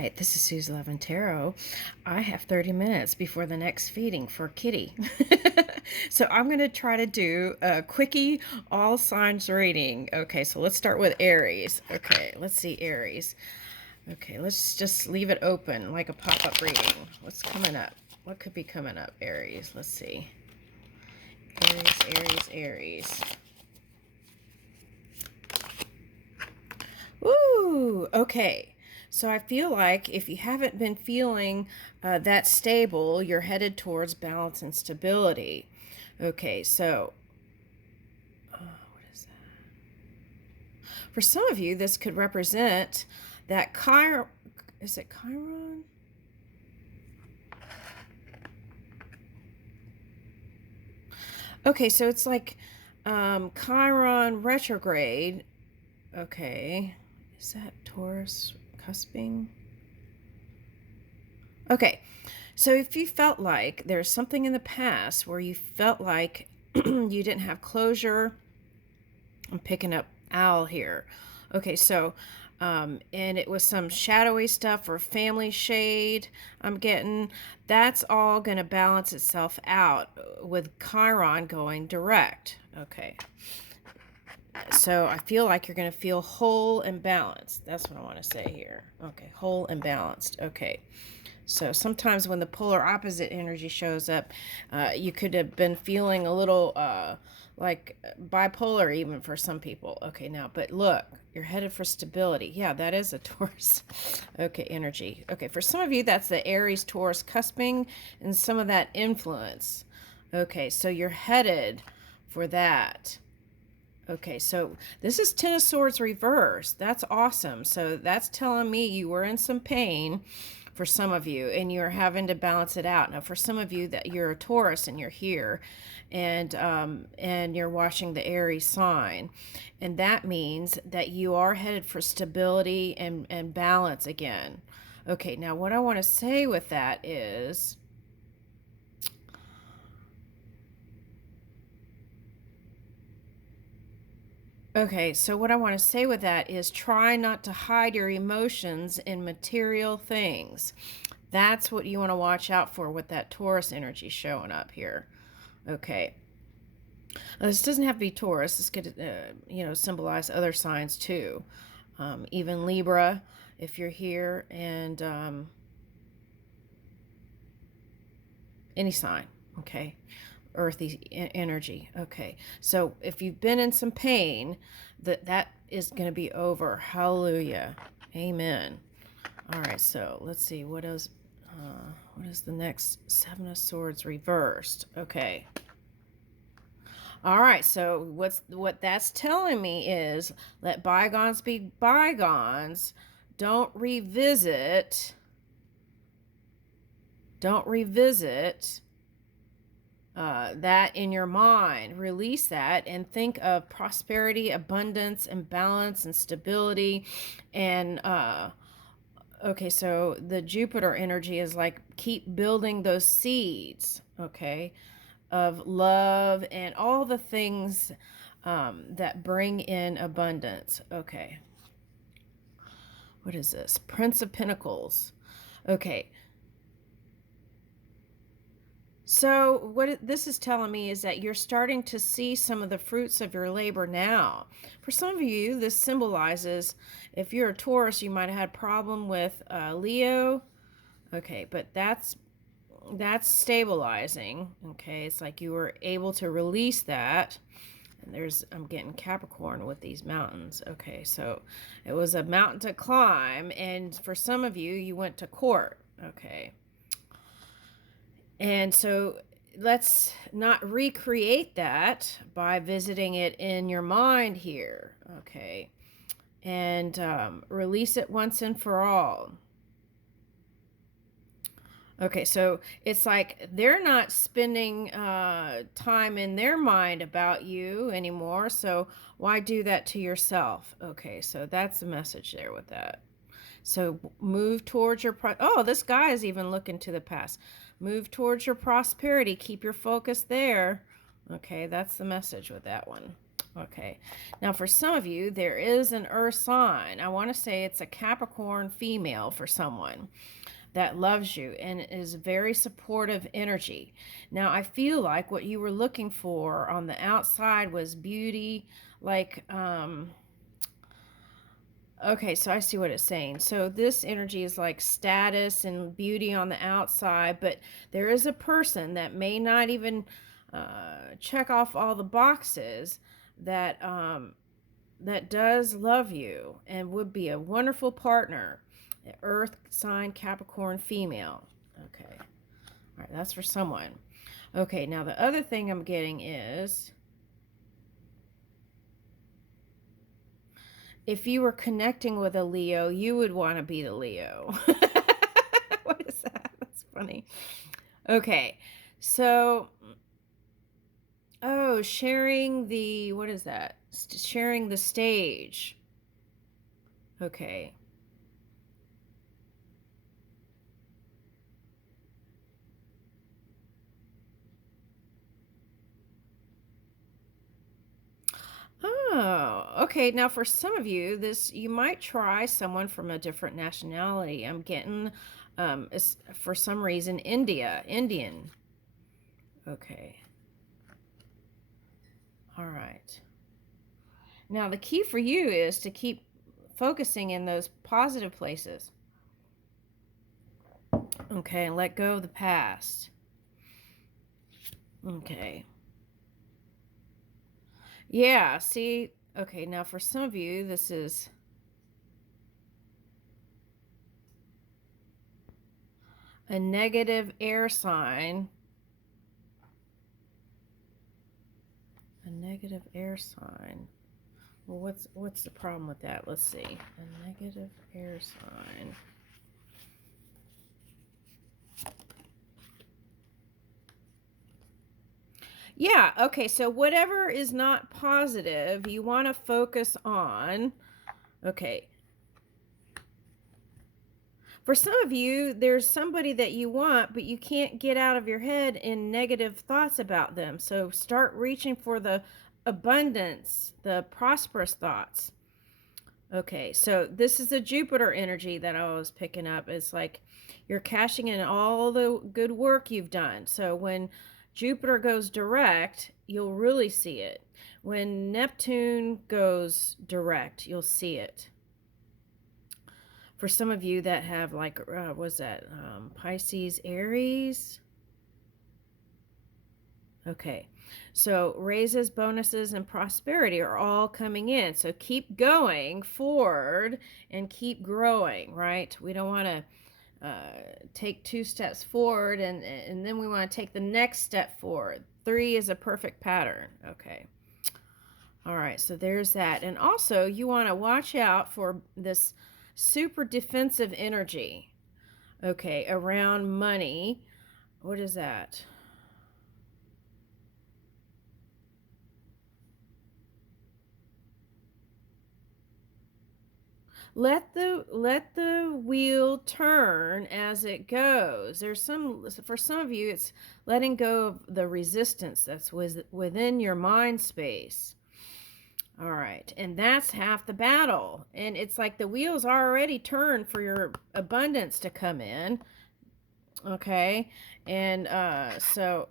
right, this is Sue's Love and Tarot. I have 30 minutes before the next feeding for Kitty. So I'm going to try to do a quickie all signs reading. Okay, so let's start with Aries. Okay, let's see Aries. Okay, let's just leave it open like a pop-up reading. What's coming up? What could be coming up, Aries? Let's see. Aries. Ooh, okay. So I feel like if you haven't been feeling that stable, you're headed towards balance and stability. Okay, so what is that? For some of you, this could represent that is it Chiron? Okay, so it's like Chiron retrograde. Okay, is that Taurus cusping? Okay, so if you felt like there's something in the past where you felt like you didn't have closure, I'm picking up Owl here. Okay, so, and it was some shadowy stuff or family shade I'm getting, that's all going to balance itself out with Chiron going direct. Okay. So I feel like you're going to feel whole and balanced. That's what I want to say here. Okay, whole and balanced. Okay. So sometimes when the polar opposite energy shows up, you could have been feeling a little like bipolar even for some people. Okay, now, but look, you're headed for stability. Yeah, that is a Taurus. Okay, energy. Okay, for some of you, that's the Aries Taurus cusping and some of that influence. Okay, so you're headed for that. Okay, so this is Ten of Swords reversed. That's awesome. So that's telling me you were in some pain for some of you, and you're having to balance it out. Now, for some of you, that you're a Taurus and you're here, and you're watching the Aries sign, and that means that you are headed for stability and balance again. Okay, now what I want to say with that is, okay, so what I want to say with that is try not to hide your emotions in material things. That's what you want to watch out for with that Taurus energy showing up here. Okay. Now, this doesn't have to be Taurus. This could, symbolize other signs too. Even Libra, if you're here, and any sign. Okay. Earthy energy. Okay, so if you've been in some pain, that is going to be over. Hallelujah, amen. All right, so let's see what is the next Seven of Swords reversed. Okay, all right, so what that's telling me is let bygones be bygones. Don't revisit that in your mind. Release that and think of prosperity, abundance, and balance and stability. And okay, so the Jupiter energy is like keep building those seeds, okay, of love and all the things that bring in abundance. Okay, what is this? Prince of Pentacles. Okay, so what this is telling me is that you're starting to see some of the fruits of your labor now. For some of you, this symbolizes, if you're a Taurus, you might have had a problem with Leo. Okay, but that's stabilizing. Okay, it's like you were able to release that. And I'm getting Capricorn with these mountains. Okay, so it was a mountain to climb, and for some of you, you went to court. Okay. And so let's not recreate that by visiting it in your mind here, okay? And release it once and for all. Okay, so it's like they're not spending time in their mind about you anymore, so why do that to yourself? Okay, so that's the message there with that. So move towards your oh, this guy is even looking to the past. Move towards your prosperity. Keep your focus there. Okay, that's the message with that one. Okay. Now, for some of you, there is an earth sign. I want to say it's a Capricorn female for someone that loves you and is very supportive energy. Now, I feel like what you were looking for on the outside was beauty, like, okay, so I see what it's saying. So this energy is like status and beauty on the outside, but there is a person that may not even check off all the boxes that that does love you and would be a wonderful partner. Earth sign Capricorn female. Okay. All right, that's for someone. Okay, now the other thing I'm getting is if you were connecting with a Leo, you would want to be the Leo. What is that? That's funny. Okay, so, oh, sharing the, what is that? Sharing the stage. Okay. Oh, okay. Now, for some of you, this you might try someone from a different nationality. I'm getting, for some reason, Indian. Okay. All right. Now, the key for you is to keep focusing in those positive places. Okay, and let go of the past. Okay. Yeah, see, okay, now for some of you, this is a negative air sign. A negative air sign. Well, what's the problem with that? Let's see. A negative air sign. Yeah, okay, so whatever is not positive, you want to focus on. Okay. For some of you, there's somebody that you want, but you can't get out of your head in negative thoughts about them. So start reaching for the abundance, the prosperous thoughts. Okay, so this is a Jupiter energy that I was picking up. It's like you're cashing in all the good work you've done. So when Jupiter goes direct, you'll really see it. When Neptune goes direct, you'll see it. For some of you that have like, what's that, Pisces, Aries? Okay, so raises, bonuses, and prosperity are all coming in. So keep going forward and keep growing, right? We don't want to take 2 steps forward and then we want to take the next step forward. 3 is a perfect pattern. Okay. All right, so there's that. And also, you want to watch out for this super defensive energy, okay, around money. What is that? Let the wheel turn as it goes. There's some, for some of you, it's letting go of the resistance that's within your mind space. All right, and that's half the battle. And it's like the wheels already turned for your abundance to come in. Okay, and so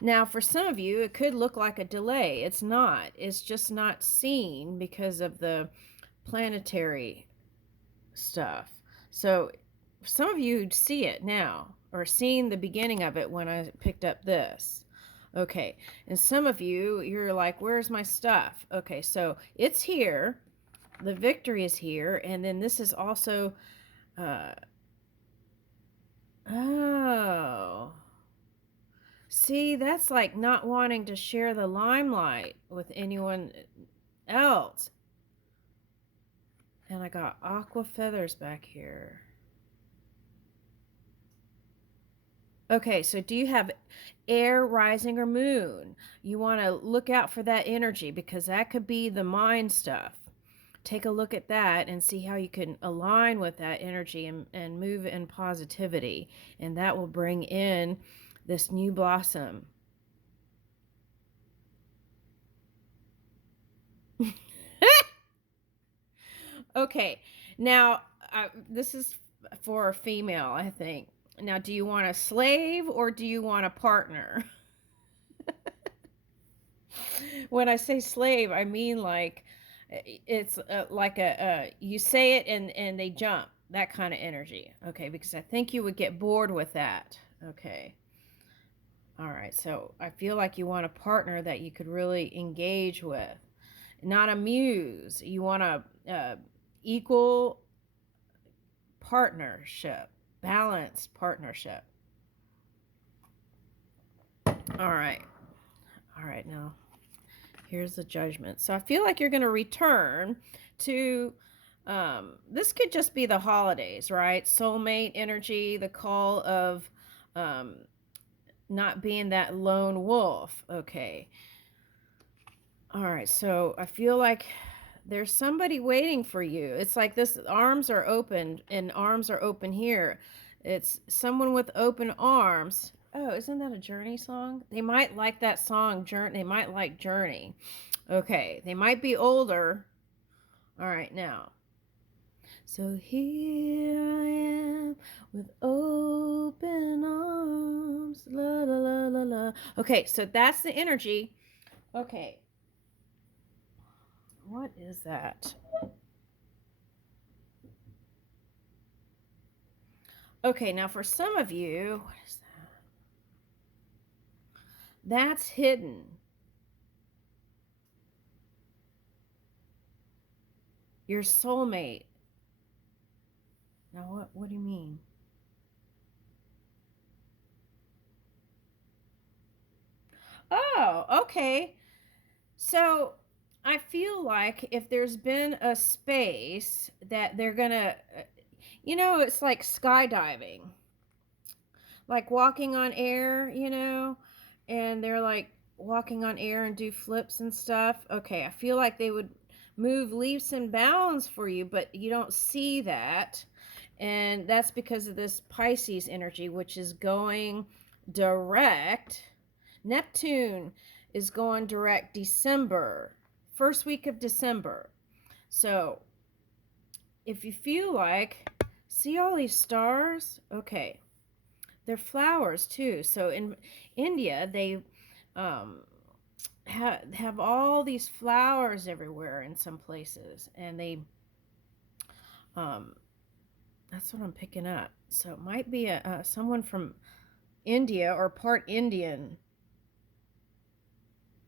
now for some of you, it could look like a delay. It's not. It's just not seen because of the planetary stuff. So some of you see it now or seen the beginning of it when I picked up this. Okay, and some of you, you're like, where's my stuff? Okay, so it's here. The victory is here. And then this is also, oh, see, that's like not wanting to share the limelight with anyone else. And I got aqua feathers back here. Okay, so do you have air, rising, or moon? You want to look out for that energy because that could be the mind stuff. Take a look at that and see how you can align with that energy and move in positivity. And that will bring in this new blossom. Okay. Now, this is for a female, I think. Now, do you want a slave or do you want a partner? When I say slave, I mean like it's like you say it and they jump, that kind of energy. Okay, because I think you would get bored with that. Okay. All right. So I feel like you want a partner that you could really engage with, not a muse. You want a equal partnership, balanced partnership. All right. All right. Now, here's the judgment. So I feel like you're going to return to this could just be the holidays, right? Soulmate energy, the call of um, not being that lone wolf. Okay. All right. So I feel like there's somebody waiting for you. It's like this arms are open and arms are open here. It's someone with open arms. Oh, isn't that a Journey song? They might like that song, Journey. They might like Journey. Okay, they might be older. All right, now. So here I am with open arms. La la la la la. Okay, so that's the energy. Okay, what is that? Okay, now for some of you, what is that? That's hidden. Your soulmate. Now what do you mean? Oh, okay. So I feel like if there's been a space that they're gonna, it's like skydiving, like walking on air, and they're like walking on air and do flips and stuff. Okay, I feel like they would move leaps and bounds for you, but you don't see that. And that's because of this Pisces energy, which is going direct. Neptune is going direct December, first week of December. So if you feel like, see all these stars? Okay, they're flowers too. So in India, they um, have all these flowers everywhere in some places, and they um, that's what I'm picking up. So it might be someone from India or part Indian.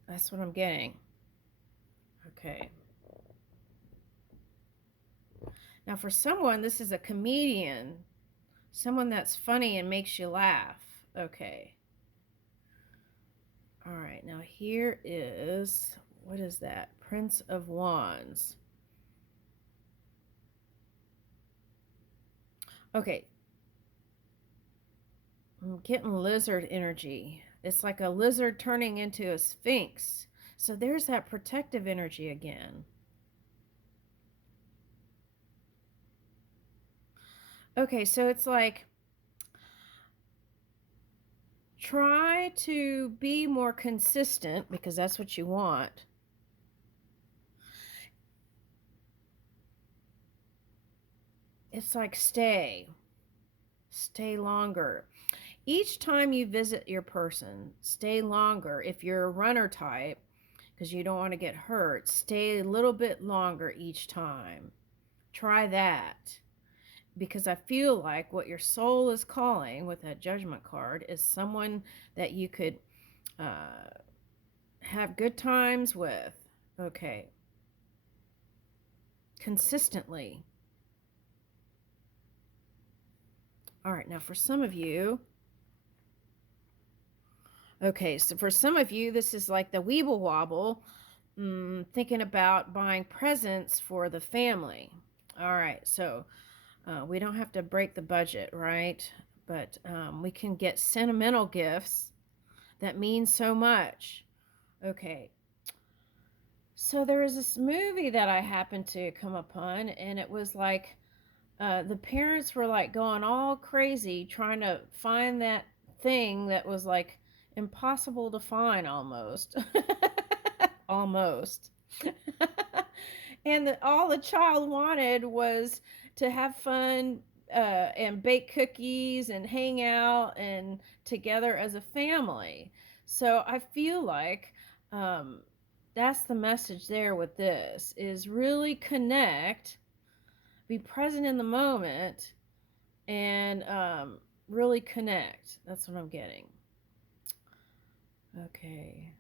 That's what I'm getting. Okay. Now, for someone, this is a comedian, someone that's funny and makes you laugh. Okay. All right. Now, here is what is that? Prince of Wands. Okay. I'm getting lizard energy. It's like a lizard turning into a sphinx. So there's that protective energy again. Okay, so it's like try to be more consistent because that's what you want. It's like stay longer. Each time you visit your person, stay longer. If you're a runner type, because you don't want to get hurt, stay a little bit longer each time. Try that. Because I feel like what your soul is calling with that judgment card is someone that you could uh, have good times with. Okay. Consistently. All right. Now, for some of you, okay, so for some of you, this is like the weeble wobble, thinking about buying presents for the family. All right. So we don't have to break the budget, right? But we can get sentimental gifts that mean so much. Okay. So there was this movie that I happened to come upon, and it was like the parents were like going all crazy trying to find that thing that was like impossible to find almost. Almost. And all the child wanted was to have fun, and bake cookies and hang out and together as a family. So I feel like, um, that's the message there with this, is really connect, be present in the moment, and really connect. That's what I'm getting. Okay.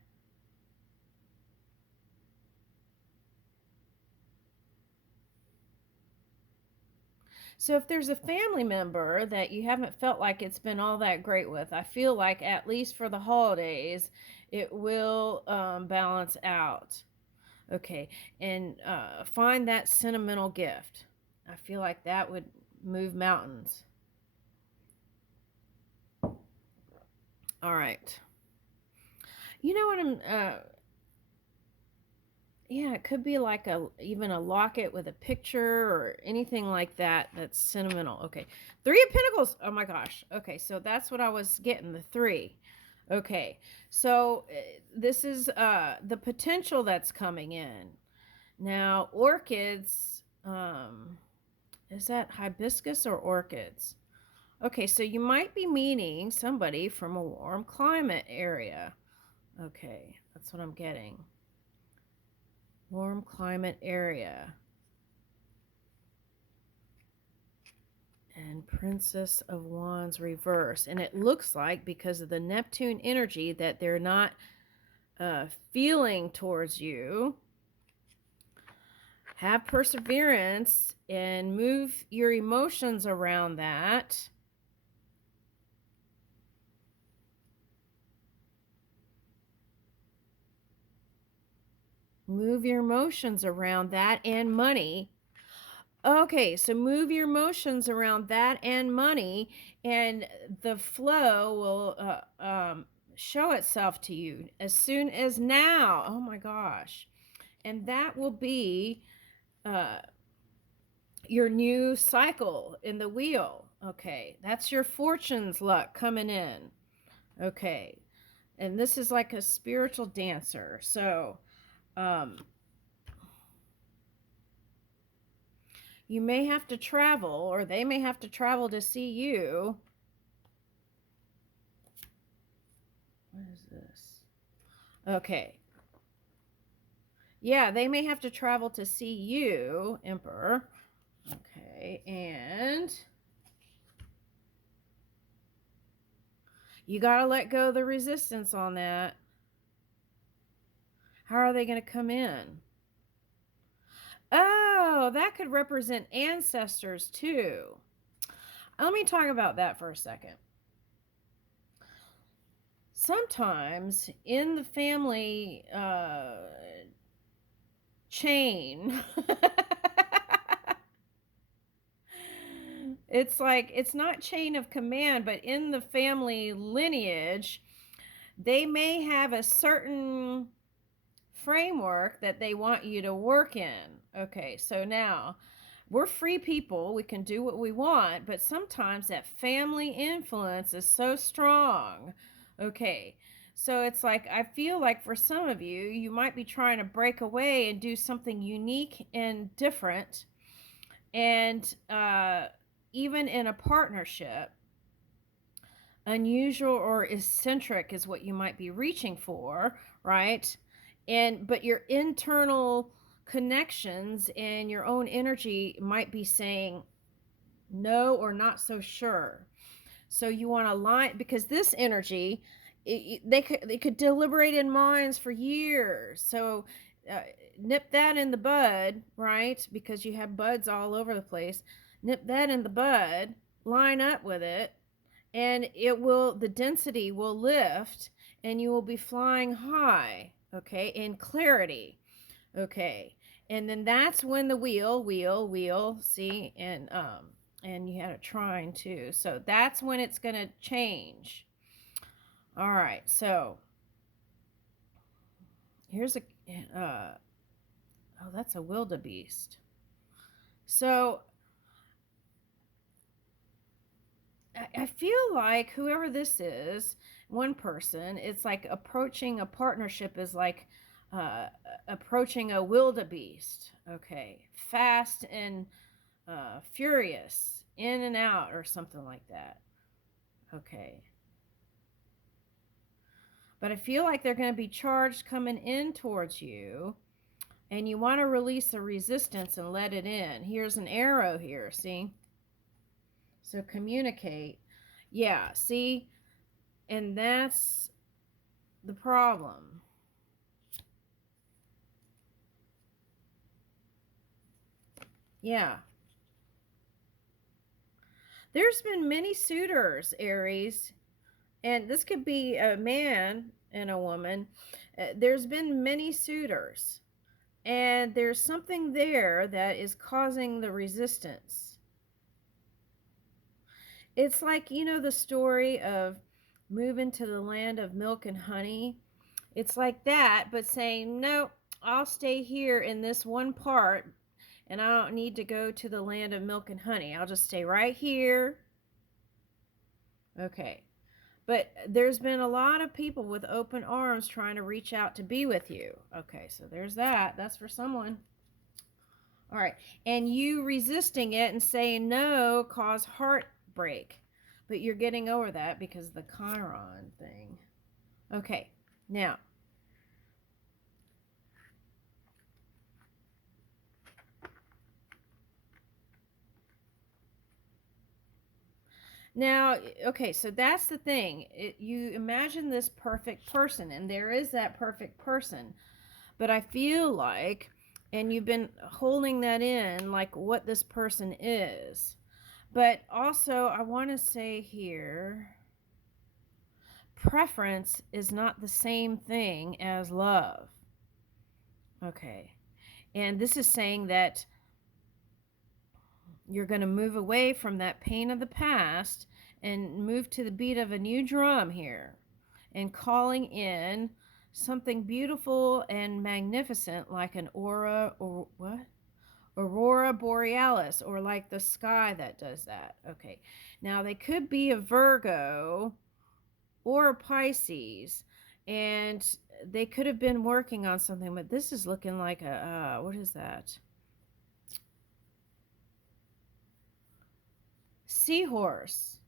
So if there's a family member that you haven't felt like it's been all that great with, I feel like at least for the holidays, it will balance out. Okay. And find that sentimental gift. I feel like that would move mountains. All right. You know what I'm Yeah, it could be like a even a locket with a picture or anything like that that's sentimental. Okay. 3 of Pentacles. Oh my gosh. Okay, so that's what I was getting, the 3. Okay. So this is the potential that's coming in. Now, orchids, is that hibiscus or orchids? Okay, so you might be meeting somebody from a warm climate area. Okay, that's what I'm getting. Warm climate area. And Princess of Wands reverse. And it looks like, because of the Neptune energy, that they're not feeling towards you. Have perseverance and move your emotions around that. Move your emotions around that and money. Okay, so move your emotions around that and money, and the flow will show itself to you as soon as now. Oh my gosh. And that will be uh, your new cycle in the wheel. Okay, that's your fortune's luck coming in. Okay, and this is like a spiritual dancer. So, um, you may have to travel, or they may have to travel to see you. What is this? Okay. Yeah, they may have to travel to see you, Emperor. Okay, and you got to let go of the resistance on that. How are they going to come in? Oh, that could represent ancestors too. Let me talk about that for a second. Sometimes in the family chain, it's like, it's not chain of command, but in the family lineage, they may have a certain framework that they want you to work in. Okay, so now we're free people, we can do what we want, but sometimes that family influence is so strong. Okay, so it's like, I feel like for some of you, you might be trying to break away and do something unique and different. And even in a partnership, unusual or eccentric is what you might be reaching for, right? And but your internal connections and your own energy might be saying no or not so sure. So you want to align, because this energy, they could deliberate in minds for years. So uh, nip that in the bud, right? Because you have buds all over the place. Nip that in the bud, line up with it, and it will, the density will lift, and you will be flying high, okay, in clarity. Okay, and then that's when the wheel, see, and you had a trine too, so that's when it's going to change. All right, so here's a oh, that's a wildebeest. So I feel like whoever this is, one person, it's like approaching a partnership is like approaching a wildebeest. Okay. Fast and furious, in and out, or something like that. Okay. But I feel like they're going to be charged coming in towards you, and you want to release the resistance and let it in. Here's an arrow here, see? So communicate. Yeah, see? And that's the problem. Yeah. There's been many suitors, Aries, and this could be a man and a woman. There's been many suitors, and there's something there that is causing the resistance. It's like, you know, the story of moving to the land of milk and honey. It's like that, but saying, no, I'll stay here in this one part, and I don't need to go to the land of milk and honey. I'll just stay right here. Okay. But there's been a lot of people with open arms trying to reach out to be with you. Okay, so there's that. That's for someone. All right. And you resisting it and saying no cause heartbreak. But you're getting over that because of the Chiron thing. Okay. Now, okay, so that's the thing. You imagine this perfect person, and there is that perfect person. But I feel like, and you've been holding that in, like what this person is. But also, I want to say here, preference is not the same thing as love. Okay. And this is saying that you're going to move away from that pain of the past and move to the beat of a new drum here and calling in something beautiful and magnificent like an aura or what? Aurora borealis, or like the sky that does that. Okay. Now they could be a Virgo or a Pisces, and they could have been working on something, but this is looking like a what is that? Seahorse.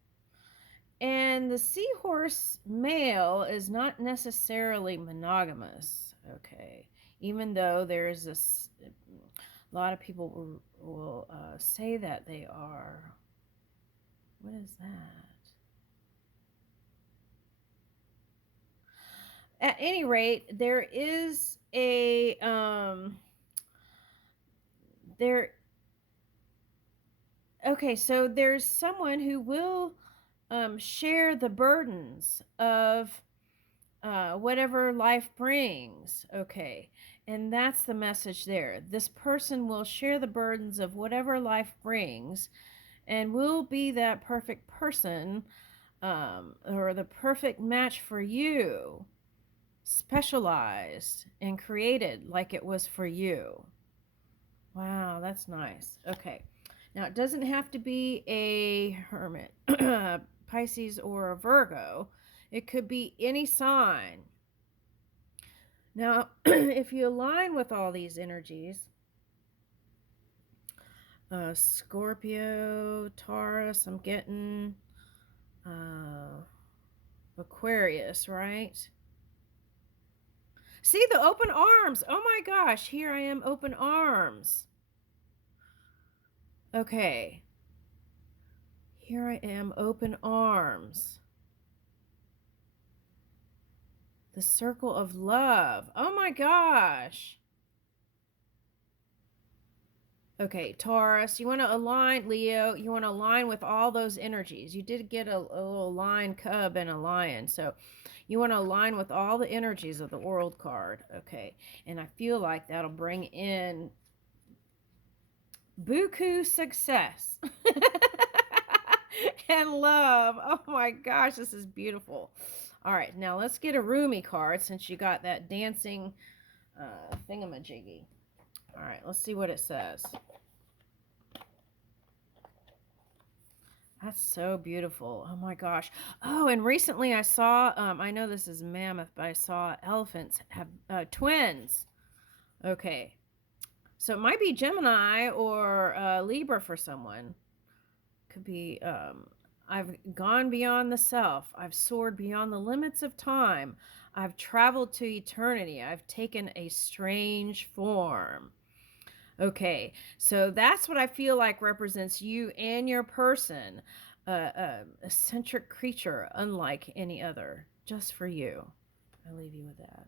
And the seahorse male is not necessarily monogamous, okay? Even though there's a lot of people will say that they are. What is that? At any rate, there is a there. Okay, so there's someone who will share the burdens of whatever life brings. Okay, and that's the message there. This person will share the burdens of whatever life brings, and will be that perfect person, or the perfect match for you, specialized and created like it was for you. Wow, that's nice. Okay. Now, it doesn't have to be a hermit, Pisces, or a Virgo. It could be any sign. Now, if you align with all these energies, Scorpio, Taurus, I'm getting Aquarius, right? See the open arms. Oh my gosh, here I am, open arms. Okay. Here I am, open arms. The circle of love. Oh my gosh. Okay, Taurus, you want to align, Leo, you want to align with all those energies. You did get a little lion cub and a lion, so you want to align with all the energies of the world card. Okay, and I feel like that'll bring in buku success and love. Oh my gosh, this is beautiful. All right, now let's get a Rumi card since you got that dancing thingamajiggy. All right, let's see what it says. That's so beautiful. Oh my gosh. Oh, and recently I saw, I know this is mammoth, but I saw elephants have twins. Okay. So it might be Gemini or Libra for someone. Could be, I've gone beyond the self. I've soared beyond the limits of time. I've traveled to eternity. I've taken a strange form. Okay, so that's what I feel like represents you and your person. Eccentric creature, unlike any other, just for you. I leave you with that.